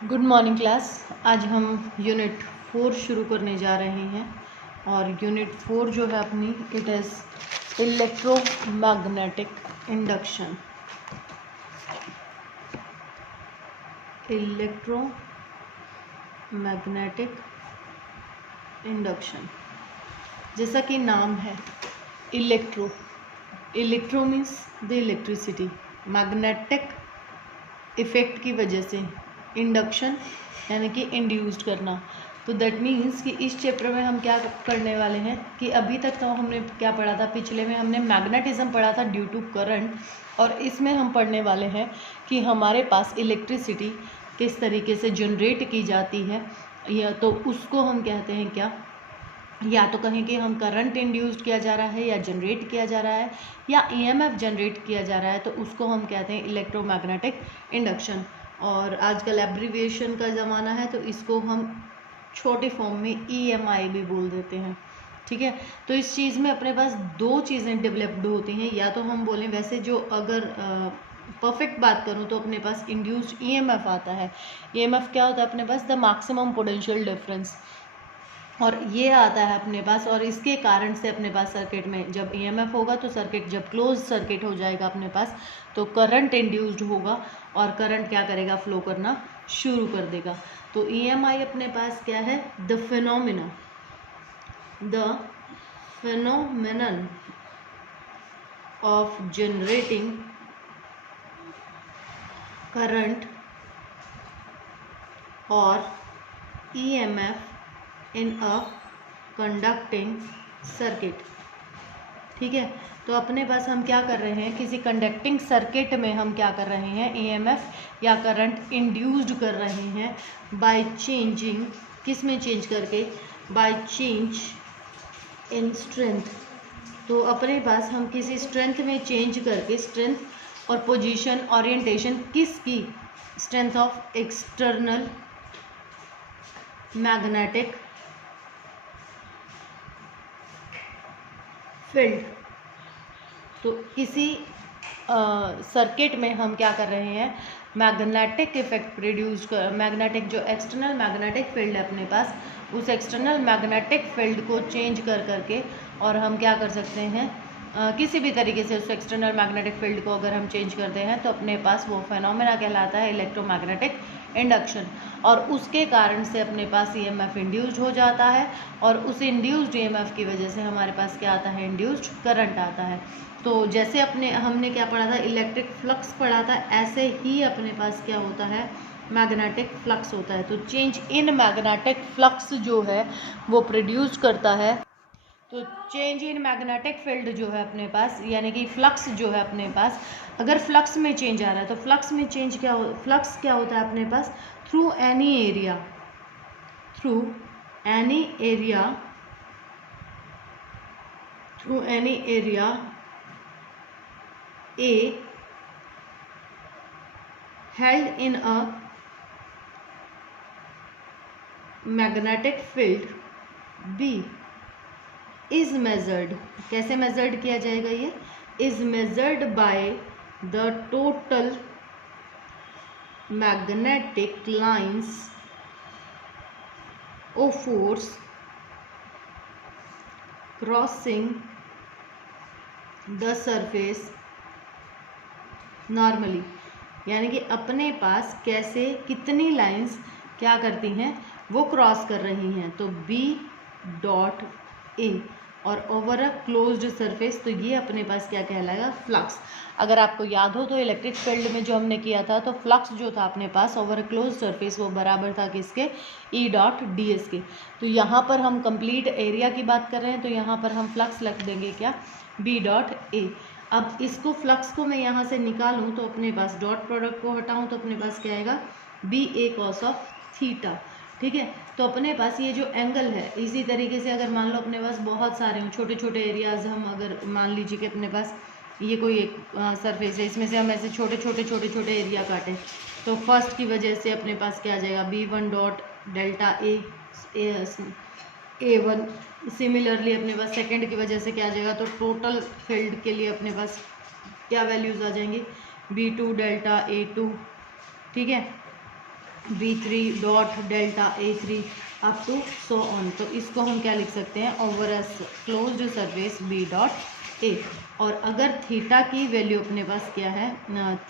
Good morning class. आज हम unit 4 शुरू करने जा रहे हैं और यूनिट 4 जो है अपनी it is electromagnetic induction. Electromagnetic induction जैसा कि नाम है electro means the electricity, magnetic effect की वजह से इंडक्शन यानी कि इंड्यूस्ड करना। तो दैट मीन्स कि इस चैप्टर में हम क्या करने वाले हैं कि अभी तक तो हमने क्या पढ़ा था, पिछले में हमने मैग्नेटिज्म पढ़ा था ड्यू टू करंट, और इसमें हम पढ़ने वाले हैं कि हमारे पास इलेक्ट्रिसिटी किस तरीके से जनरेट की जाती है, या तो उसको हम कहते हैं क्या, या तो कहें कि हम करंट इंड्यूस्ड किया जा रहा है या जनरेट किया जा रहा है या ईएमएफ जनरेट किया जा रहा है, तो उसको हम कहते हैं इलेक्ट्रोमैग्नेटिक इंडक्शन। और आजकल एब्रीविएशन का ज़माना है तो इसको हम छोटे फॉर्म में ईएमआई भी बोल देते हैं। ठीक है, तो इस चीज़ में अपने पास दो चीज़ें डेवलप्ड होती हैं, या तो हम बोलें वैसे जो अगर परफेक्ट बात करूं तो अपने पास इंड्यूस्ड ईएमएफ आता है। ईएमएफ क्या होता है अपने पास? द मैक्सिमम पोटेंशियल डिफरेंस, और ये आता है अपने पास, और इसके कारण से अपने पास सर्किट में जब ईएमएफ होगा तो सर्किट जब क्लोज सर्किट हो जाएगा अपने पास तो करंट इंड्यूस्ड होगा और करंट क्या करेगा? फ्लो करना शुरू कर देगा। तो ईएमआई अपने पास क्या है? The phenomenon of generating current और EMF in a conducting circuit. ठीक है, तो अपने पास हम क्या कर रहे हैं, किसी कंडक्टिंग सर्किट में हम क्या कर रहे हैं? ईएमएफ या करंट इंड्यूस्ड कर रहे हैं बाय चेंजिंग, किस में चेंज करके? By change in strength. तो अपने पास हम किसी स्ट्रेंथ में चेंज करके, स्ट्रेंथ और पोजीशन ओरिएंटेशन किसकी? Strength of external magnetic field. तो किसी सर्किट में हम क्या कर रहे हैं? मैग्नेटिक इफेक्ट प्रोड्यूस कर, मैग्नेटिक जो एक्सटर्नल मैग्नेटिक फील्ड है अपने पास, उस एक्सटर्नल मैग्नेटिक फील्ड को चेंज कर करके, और हम क्या कर सकते हैं? किसी भी तरीके से उस एक्सटर्नल मैग्नेटिक फील्ड को अगर हम चेंज करते हैं तो अपने पास वो फेनोमेना कहलाता है इलेक्ट्रोमैग्नेटिक इंडक्शन, और उसके कारण से अपने पास ईएमएफ इंड्यूस्ड हो जाता है, और उस इंड्यूस्ड ईएमएफ की वजह से हमारे पास क्या आता है? इंड्यूस्ड करंट आता है। तो जैसे हमने क्या पढ़ा था? इलेक्ट्रिक फ्लक्स पढ़ा था, ऐसे ही अपने पास क्या होता है? मैग्नेटिक फ्लक्स होता है। तो चेंज इन मैग्नेटिक फ्लक्स जो है वो प्रोड्यूस करता है, तो चेंज इन मैग्नेटिक फील्ड जो है अपने पास, यानी कि फ्लक्स जो है अपने पास, अगर फ्लक्स में चेंज आ रहा है तो फ्लक्स में चेंज क्या फ्लक्स क्या होता है अपने पास? Through any area A held in a magnetic field B is measured। कैसे मेजर्ड किया जाएगा? ये is measured by the total magnetic lines of force crossing the surface normally, यानी कि अपने पास कैसे कितनी लाइंस क्या करती हैं? वो क्रॉस कर रही हैं। तो B डॉट A और ओवर अ क्लोज्ड सरफेस, तो ये अपने पास क्या कहलाएगा? फ्लक्स। अगर आपको याद हो तो इलेक्ट्रिक फील्ड में जो हमने किया था तो फ्लक्स जो था अपने पास ओवर अ क्लोज्ड सरफेस वो बराबर था किसके? E डॉट DS के। तो यहाँ पर हम कंप्लीट एरिया की बात कर रहे हैं तो यहाँ पर हम फ्लक्स लिख देंगे क्या? B dot A। अब इसको फ्लक्स को मैं यहाँ से निकालूँ तो अपने पास डॉट प्रोडक्ट को हटाऊँ तो अपने पास क्या आएगा? BA cos of theta. ठीक है, तो अपने पास ये जो एंगल है, इसी तरीके से अगर मान लो अपने पास बहुत सारे हों छोटे छोटे एरियाज, हम अगर मान लीजिए कि अपने पास ये कोई एक सरफेस है, इसमें से हम ऐसे छोटे छोटे एरिया काटें तो फर्स्ट की वजह से अपने पास क्या आ जाएगा? B1 dot delta A1। Similarly अपने पास सेकंड की वजह से क्या आ जाएगा? तो टोटल फील्ड के लिए अपने पास क्या वैल्यूज़ आ जाएंगी? B2 delta A2। ठीक है, B3 dot delta A3 up to so on. तो इसको हम क्या लिख सकते हैं, over a closed surface B dot A। और अगर थीटा की वैल्यू अपने पास क्या है,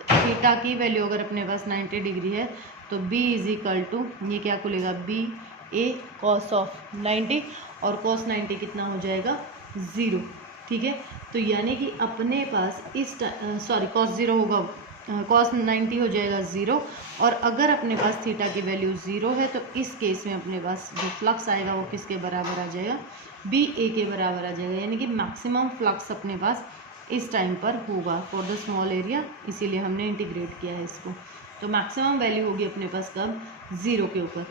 थीटा की वैल्यू अगर अपने पास 90 डिग्री है तो B इज इक्वल टू, ये क्या खुलेगा, बी ए कॉस ऑफ 90, और कॉस 90 कितना हो जाएगा, 0। ठीक है, तो यानी कि अपने पास इस कॉस 0 होगा, कॉस 90 हो जाएगा 0। और अगर अपने पास थीटा की वैल्यू 0 है तो इस केस में अपने पास जो फ्लक्स आएगा वो किसके बराबर आ जाएगा, बी ए के बराबर आ जाएगा। यानी कि मैक्सिमम फ्लक्स अपने पास इस टाइम पर होगा फॉर द स्मॉल एरिया, इसीलिए हमने इंटीग्रेट किया है इसको। तो मैक्सिमम वैल्यू होगी अपने पास कब, 0 के ऊपर।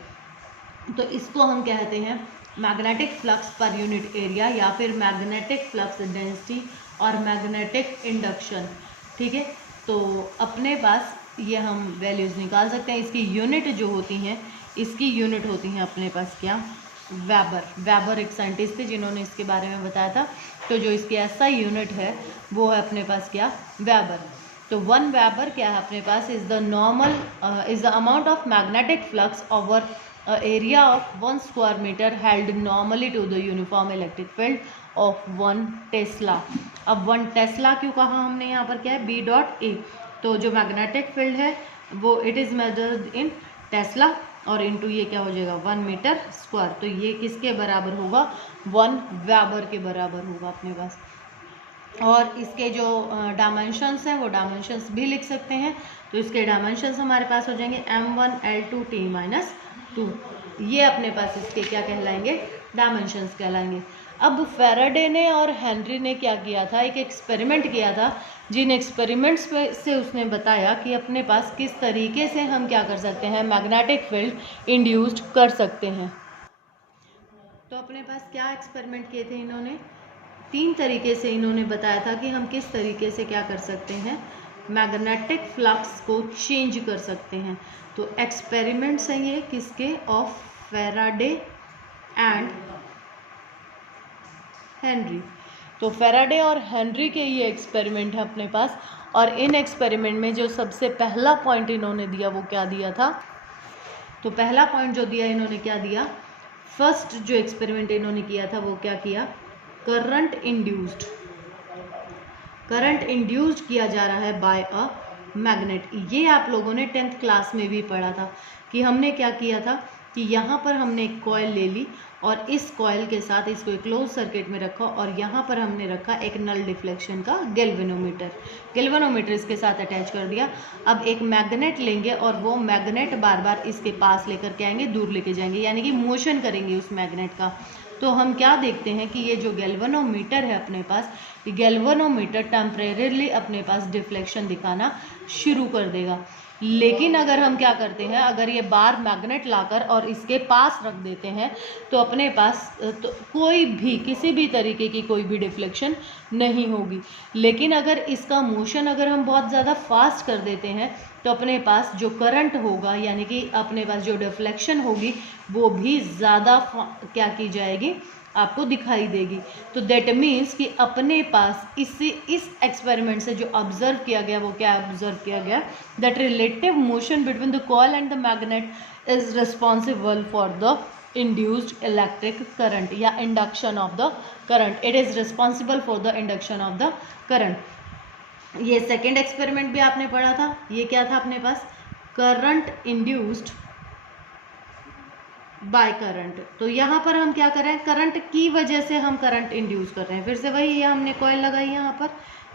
तो इसको हम कहते हैं magnetic flux per unit area, या फिर मैग्नेटिक फ्लक्स डेंसिटी और मैग्नेटिक इंडक्शन। ठीक है, तो अपने पास ये हम वैल्यूज़ निकाल सकते हैं। इसकी यूनिट जो होती हैं, इसकी यूनिट होती हैं अपने पास क्या, वेबर। वेबर एक साइंटिस्ट थे जिन्होंने इसके बारे में बताया था। तो जो इसकी ऐसा यूनिट है वो है अपने पास क्या, वेबर। तो 1 वेबर क्या है अपने पास, is the normal is the amount of magnetic flux over area of 1 square metre held normally to the uniform electric field of 1 tesla. अब 1 टेस्ला क्यों कहा हमने, यहाँ पर क्या है, बी डॉट ए। तो जो मैग्नेटिक फील्ड है वो it is measured in Tesla, और इनटू ये क्या हो जाएगा, 1 मीटर स्क्वायर। तो ये किसके बराबर होगा, 1 वेबर के बराबर होगा अपने पास। और इसके जो डायमेंशंस हैं वो डायमेंशंस भी लिख सकते हैं। तो इसके डायमेंशंस हमारे पास हो जाएंगे m1L2T-2। ये अपने पास इसके क्या कहलाएंगे, डायमेंशंस कहलाएंगे। अब फैराडे ने और हेनरी ने क्या किया था, एक एक्सपेरिमेंट किया था, जिन एक्सपेरिमेंट्स से उसने बताया कि अपने पास किस तरीके से हम क्या कर सकते हैं, मैग्नेटिक फील्ड इंड्यूस्ड कर सकते हैं। तो अपने पास क्या एक्सपेरिमेंट किए थे इन्होंने, 3 तरीके से इन्होंने बताया था कि हम किस तरीके से क्या कर सकते हैं, मैग्नेटिक फ्लक्स को चेंज कर सकते हैं। तो एक्सपेरिमेंट्स हैं ये किसके, ऑफ फैराडे एंड हेनरी। तो फैराडे और हेनरी के ये एक्सपेरिमेंट है अपने पास। और इन एक्सपेरिमेंट में जो सबसे पहला पॉइंट इन्होंने दिया वो क्या दिया था, तो पहला पॉइंट जो दिया इन्होंने क्या दिया, फर्स्ट जो एक्सपेरिमेंट इन्होंने किया था वो क्या किया, करंट इंड्यूस्ड किया जा रहा है बाय अ मैग्नेट। ये आप लोगों ने 10th क्लास में भी पढ़ा था कि हमने क्या किया था कि यहाँ पर हमने एक कॉइल ले ली और इस कॉइल के साथ इसको एक क्लोज सर्किट में रखा, और यहाँ पर हमने रखा एक नल डिफ्लेक्शन का गैल्वेनोमीटर इसके साथ अटैच कर दिया। अब एक मैग्नेट लेंगे और वो मैग्नेट बार बार इसके पास लेकर के आएंगे, दूर लेके जाएंगे, यानी कि मोशन करेंगे उस मैग्नेट का। तो हम क्या देखते हैं कि ये जो गैल्वेनोमीटर है अपने पास, ये गैल्वेनोमीटर टेम्परेरीली अपने पास डिफ्लेक्शन दिखाना शुरू कर देगा। लेकिन अगर हम क्या करते हैं, अगर ये बार मैग्नेट लाकर और इसके पास रख देते हैं तो अपने पास तो कोई भी किसी भी तरीके की कोई भी डिफ्लेक्शन नहीं होगी। लेकिन अगर इसका मोशन अगर हम बहुत ज़्यादा फास्ट कर देते हैं तो अपने पास जो करंट होगा, यानी कि अपने पास जो डिफ्लेक्शन होगी वो भी ज़्यादा क्या की जाएगी, आपको दिखाई देगी। तो दैट मीन्स कि अपने पास इस एक्सपेरिमेंट से जो ऑब्जर्व किया गया वो क्या ऑब्जर्व किया गया, that relative motion between the coil and the magnet is responsible for the induced electric current या induction of the current. It is responsible for the induction of the current. ये second experiment भी आपने पढ़ा था, ये क्या था अपने पास, करंट इंड्यूस्ड बाय करंट। तो यहाँ पर हम क्या कर रहे हैं, करंट की वजह से हम करंट इंड्यूस कर रहे हैं। फिर से वही, ये हमने कॉइल लगाई, यहाँ पर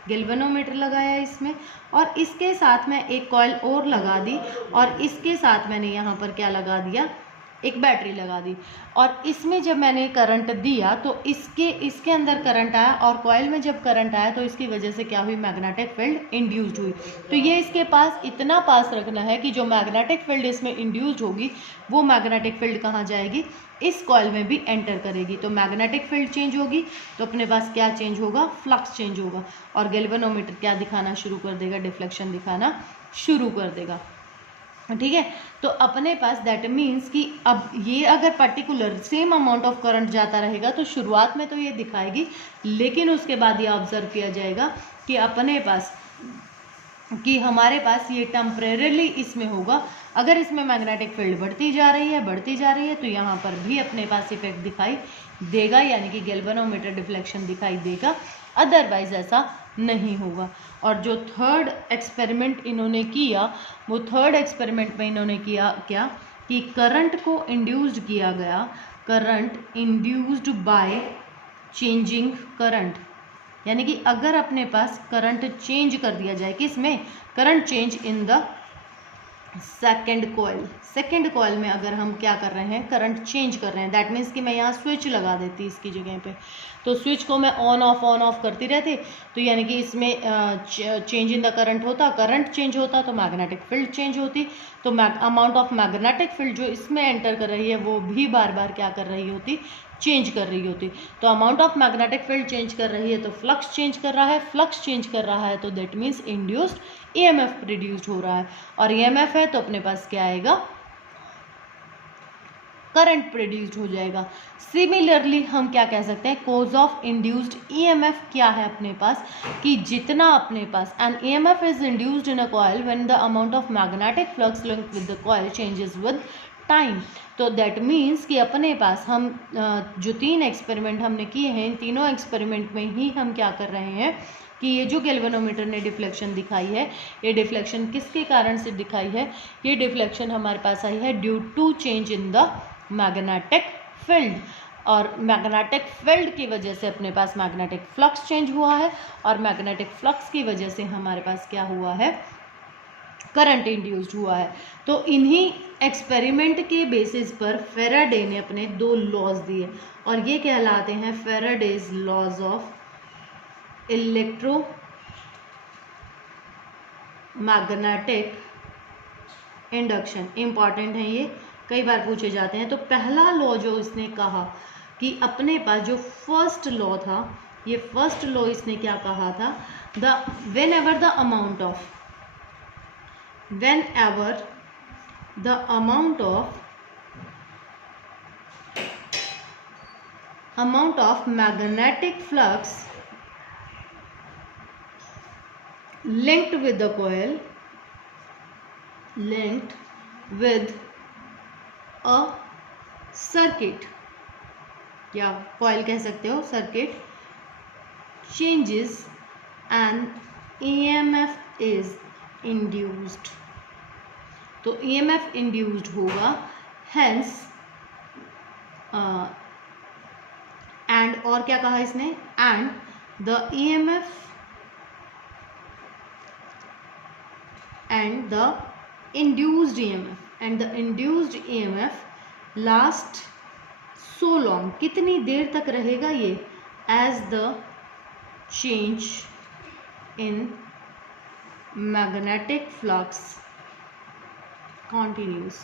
गैल्वेनोमीटर लगाया इसमें, और इसके साथ में एक कॉइल और लगा दी, और इसके साथ मैंने यहाँ पर क्या लगा दिया, एक बैटरी लगा दी। और इसमें जब मैंने करंट दिया तो इसके अंदर करंट आया, और कॉइल में जब करंट आया तो इसकी वजह से क्या हुई, मैग्नेटिक फील्ड इंड्यूस्ड हुई। तो ये इसके पास इतना पास रखना है कि जो मैग्नेटिक फील्ड इसमें इंड्यूस्ड होगी वो मैग्नेटिक फील्ड कहाँ जाएगी, इस कॉइल में भी एंटर करेगी। तो मैग्नेटिक फील्ड चेंज होगी तो अपने पास क्या चेंज होगा, फ्लक्स चेंज होगा, और गैल्वेनोमीटर क्या दिखाना शुरू कर देगा, डिफ्लेक्शन दिखाना शुरू कर देगा। ठीक है, तो अपने पास दैट मीन्स कि अब ये अगर particular same amount of current जाता रहेगा तो शुरुआत में तो ये दिखाएगी, लेकिन उसके बाद ये ऑब्जर्व किया जाएगा कि अपने पास कि हमारे पास ये टेम्परेरीली इसमें होगा। अगर इसमें मैग्नेटिक फील्ड बढ़ती जा रही है तो यहाँ पर भी अपने पास इफेक्ट दिखाई देगा, यानी कि गैल्वेनोमीटर डिफ्लेक्शन दिखाई देगा, अदरवाइज ऐसा नहीं होगा। और जो थर्ड एक्सपेरिमेंट इन्होंने किया, वो थर्ड एक्सपेरिमेंट में इन्होंने किया क्या कि करंट को इंड्यूस्ड किया गया, current induced by changing current, यानी कि अगर अपने पास करंट चेंज कर दिया जाए, किसमें, current change in the second coil में अगर हम क्या कर रहे हैं, करंट चेंज कर रहे हैं, दैट मीन्स कि मैं यहाँ स्विच लगा देती इसकी जगह पे, तो स्विच को मैं ऑन ऑफ करती रहती, तो यानी कि इसमें चेंज इन द करंट होता, करंट चेंज होता तो मैग्नेटिक फील्ड चेंज होती, तो अमाउंट ऑफ मैग्नेटिक फील्ड जो इसमें एंटर कर रही है वो भी बार बार क्या कर रही होती, चेंज कर रही होती। तो amount of magnetic field change कर रही है तो फ्लक्स चेंज कर रहा है, फ्लक्स चेंज कर रहा है तो that means induced EMF produced हो रहा है, और ईएमएफ है तो अपने पास क्या आएगा, करंट प्रोड्यूस्ड हो जाएगा। सिमिलरली हम क्या कह सकते हैं, कोज ऑफ इंड्यूस्ड ईएमएफ क्या है अपने पास, कि जितना अपने पास an EMF is induced in a coil when the amount of magnetic flux linked with the coil changes with time. तो दैट मीन्स कि अपने पास हम जो 3 एक्सपेरिमेंट हमने किए हैं, इन तीनों एक्सपेरिमेंट में ही हम क्या कर रहे हैं कि ये जो गैल्वेनोमीटर ने डिफ्लेक्शन दिखाई है, ये डिफ्लेक्शन किसके कारण से दिखाई है, ये डिफ्लेक्शन हमारे पास आई है due to change in the magnetic field, और मैग्नेटिक फील्ड की वजह से अपने पास मैग्नेटिक फ्लक्स चेंज हुआ है, और मैग्नेटिक फ्लक्स की वजह से हमारे पास क्या हुआ है, करंट इंड्यूस्ड हुआ है। तो इन्हीं एक्सपेरिमेंट के बेसिस पर फेराडे ने अपने 2 लॉज दिए, और ये कहलाते हैं Faraday's laws of electromagnetic induction. Important है, ये कई बार पूछे जाते हैं। तो पहला लॉ जो इसने कहा कि अपने पास जो फर्स्ट लॉ था, ये फर्स्ट लॉ इसने क्या कहा था, whenever the amount of magnetic flux linked with the coil, linked with a circuit, या coil कह सकते हो, circuit changes and EMF is induced। तो EMF induced होगा, hence and, और क्या कहा इसने, and the EMF and the induced EMF last so long, कितनी देर तक रहेगा ये, as the change in magnetic flux continues।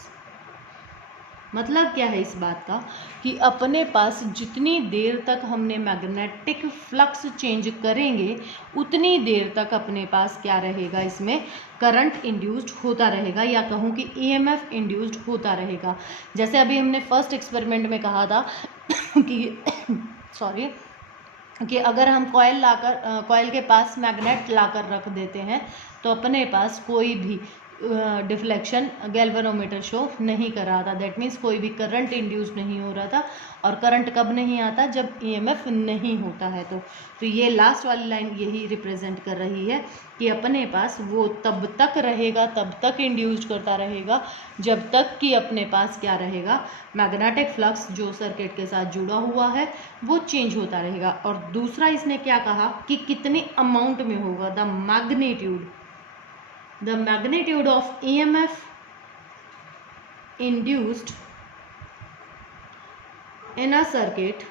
मतलब क्या है इस बात का कि अपने पास जितनी देर तक हमने मैग्नेटिक फ्लक्स चेंज करेंगे उतनी देर तक अपने पास क्या रहेगा, इसमें करंट इंड्यूस्ड होता रहेगा, या कहूँ कि ईएमएफ इंड्यूस्ड होता रहेगा। जैसे अभी हमने फर्स्ट एक्सपेरिमेंट में कहा था कि कि अगर हम कॉइल के पास मैग्नेट लाकर रख देते हैं तो अपने पास कोई भी डिफ्लेक्शन गैल्वेनोमीटर शो नहीं कर रहा था, दैट मीन्स कोई भी करंट इंड्यूस नहीं हो रहा था। और करंट कब नहीं आता, जब ईएमएफ नहीं होता है। तो ये लास्ट वाली लाइन यही रिप्रेजेंट कर रही है कि अपने पास वो तब तक रहेगा, तब तक इंड्यूस्ड करता रहेगा जब तक कि अपने पास क्या रहेगा, मैग्नेटिक फ्लक्स जो सर्किट के साथ जुड़ा हुआ है वो चेंज होता रहेगा। और दूसरा इसने क्या कहा कि कितने अमाउंट में होगा, the magnitude of EMF induced in a circuit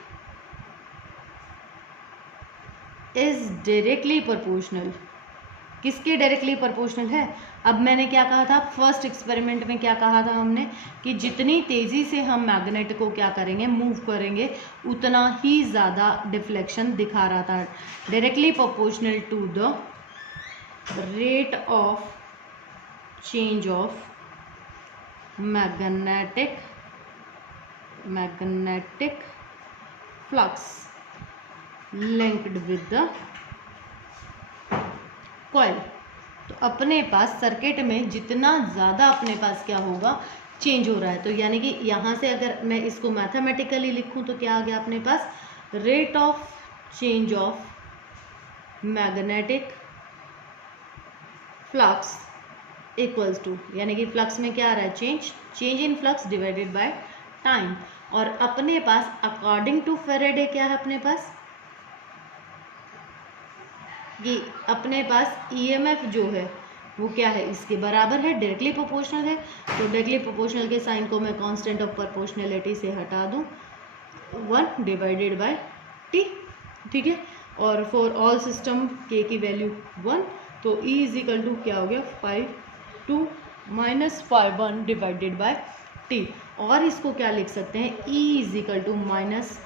is directly proportional। किसके डायरेक्टली प्रोपोर्शनल है? अब मैंने क्या कहा था फर्स्ट एक्सपेरिमेंट में, क्या कहा था हमने कि जितनी तेजी से हम मैग्नेट को क्या करेंगे, मूव करेंगे, उतना ही ज़्यादा डिफ्लेक्शन दिखा रहा था। Directly proportional to the rate of change of magnetic flux linked with the coil। तो अपने पास सर्किट में जितना ज़्यादा अपने पास क्या होगा, चेंज हो रहा है। तो यानी कि यहाँ से अगर मैं इसको मैथमेटिकली लिखूँ तो क्या आ गया अपने पास, rate of change of magnetic flux equals to, यानी कि फ्लक्स में क्या आ रहा है, change in flux divided by time. और अपने पास अकॉर्डिंग टू फेरेडे क्या है अपने पास, कि अपने पास ईएमएफ जो है वो क्या है, इसके बराबर है, डायरेक्टली प्रोपोर्शनल है। तो डायरेक्टली प्रोपोर्शनल के साइन को मैं कांस्टेंट ऑफ प्रोपोर्शनलिटी से हटा दूं, 1 डिवाइडेड बाय टी, ठीक है। और फॉर ऑल सिस्टम के की वैल्यू 1, तो E इज इक्वल टू क्या हो गया, 5 माइनस 1 डिवाइडेड बाय टी। और इसको क्या लिख सकते हैं, E is equal to minus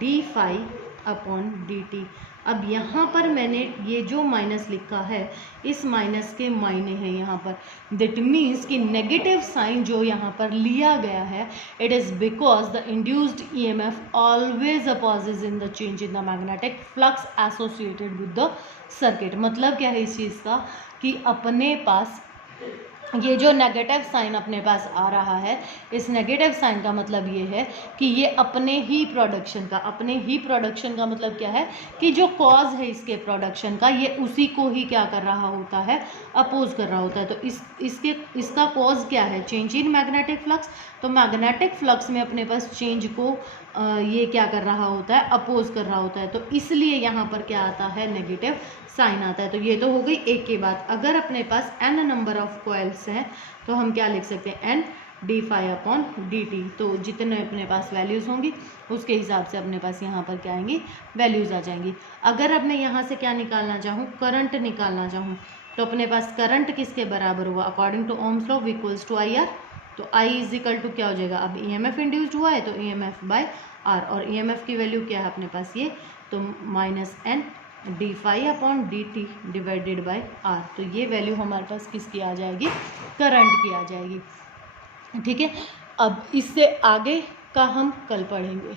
d5 upon dt। अब यहाँ पर मैंने ये जो माइनस लिखा है, इस माइनस के मायने हैं यहाँ पर, दैट मीन्स कि नेगेटिव साइन जो यहाँ पर लिया गया है, it is because the induced EMF always opposes in the change in the magnetic flux associated with the circuit. मतलब क्या है इस चीज़ का, कि अपने पास ये जो नेगेटिव साइन अपने पास आ रहा है, इस नेगेटिव साइन का मतलब ये है कि ये अपने ही प्रोडक्शन का मतलब क्या है, कि जो कॉज है इसके प्रोडक्शन का, ये उसी को ही क्या कर रहा होता है, अपोज कर रहा होता है। तो इसका कॉज क्या है, चेंज इन मैग्नेटिक फ्लक्स। तो मैग्नेटिक फ्लक्स में अपने पास चेंज को ये क्या कर रहा होता है, अपोज कर रहा होता है। तो इसलिए यहाँ पर क्या आता है, नेगेटिव साइन आता है। तो ये तो हो गई एक की बात। अगर अपने पास n नंबर ऑफ कॉइल्स हैं तो हम क्या लिख सकते हैं, n d5 अपॉन dt। तो जितने अपने पास वैल्यूज़ होंगी उसके हिसाब से अपने पास यहाँ पर क्या आएंगी, वैल्यूज़ आ जाएंगी। अगर अब मैं यहाँ से क्या निकालना चाहूँ, करंट निकालना चाहूँ, तो अपने पास करंट किसके बराबर हुआ, according to Ohm's law equals to IR। तो I इज इक्वल टू क्या हो जाएगा, अब EMF इंड्यूस्ड हुआ है तो EMF बाय R, और EMF की वैल्यू क्या है अपने पास ये, तो minus n d5 upon dt divided by R। तो ये वैल्यू हमारे पास किसकी आ जाएगी, करंट की आ जाएगी, ठीक है। अब इससे आगे का हम कल पढ़ेंगे।